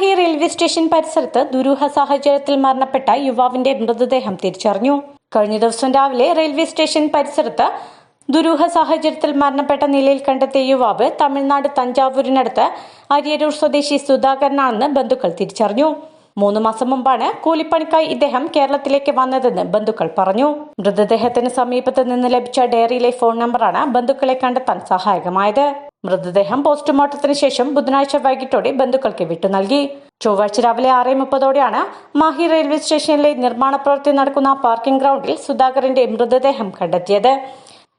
Mahe railway station പരിസരത്ത് ദുരൂഹ സാഹചര്യത്തിൽ മരണപ്പെട്ട യുവാവിന്റെ മൃതദേഹം തിരിച്ചറിഞ്ഞു. കഴിഞ്ഞ ദിവസം രാവിലെ റെയിൽവേ സ്റ്റേഷൻ പരിസരത്ത് ദുരൂഹ സാഹചര്യത്തിൽ മരണപ്പെട്ട നിലയിൽ കണ്ടെത്തിയ യുവാവ് തമിഴ്നാട് തഞ്ചാവൂരിനടുത്ത് അരിയരൂർ സ്വദേശി സുധാകരനാണെന്ന് ബന്ധുക്കൾ തിരിച്ചറിഞ്ഞു. മൂന്ന് മാസം മുമ്പാണ് കൂലിപ്പണിക്കായി ഇദ്ദേഹം കേരളത്തിലേക്ക് വന്നതെന്ന് ബന്ധുക്കൾ പറഞ്ഞു. മൃതദേഹത്തിന് സമീപത്ത് നിന്ന് ലഭിച്ച ഡയറിയിലെ ഫോൺ നമ്പറാണ് ബന്ധുക്കളെ കണ്ടെത്താൻ സഹായകമായത്. മൃതദേഹം പോസ്റ്റ്മോർട്ടത്തിന് ശേഷം ബുധനാഴ്ച വൈകിട്ടോടെ ബന്ധുക്കൾക്ക് വിട്ടു നൽകി. ചൊവ്വാഴ്ച രാവിലെ ആറ് മുപ്പതോടെയാണ് മാഹി റെയിൽവേ സ്റ്റേഷനിലെ നിർമ്മാണ പ്രവൃത്തി നടക്കുന്ന പാർക്കിംഗ് ഗ്രൗണ്ടിൽ സുധാകരന്റെ മൃതദേഹം കണ്ടെത്തിയത്.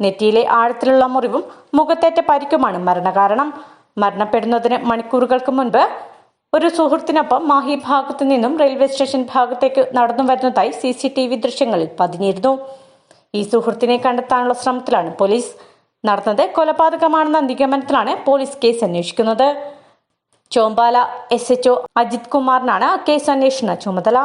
നെറ്റിയിലെ ആഴത്തിലുള്ള മുറിവും മുഖത്തേറ്റ പരിക്കുമാണ് മരണകാരണം. മരണപ്പെടുന്നതിന് മണിക്കൂറുകൾക്ക് മുൻപ് ഒരു സുഹൃത്തിനൊപ്പം മാഹി ഭാഗത്തു നിന്നും റെയിൽവേ സ്റ്റേഷൻ ഭാഗത്തേക്ക് നടന്നു വരുന്നതായി സി സി ടി വി ദൃശ്യങ്ങളിൽ പതിഞ്ഞിരുന്നു. ഈ സുഹൃത്തിനെ കണ്ടെത്താനുള്ള ശ്രമത്തിലാണ് പോലീസ് നടന്നത്. കൊലപാതകമാണെന്ന നിഗമനത്തിലാണ് പോലീസ് കേസ് അന്വേഷിക്കുന്നത്. Chombala S H O Ajith കുമാറിനാണ് case അന്വേഷണ ചുമതല.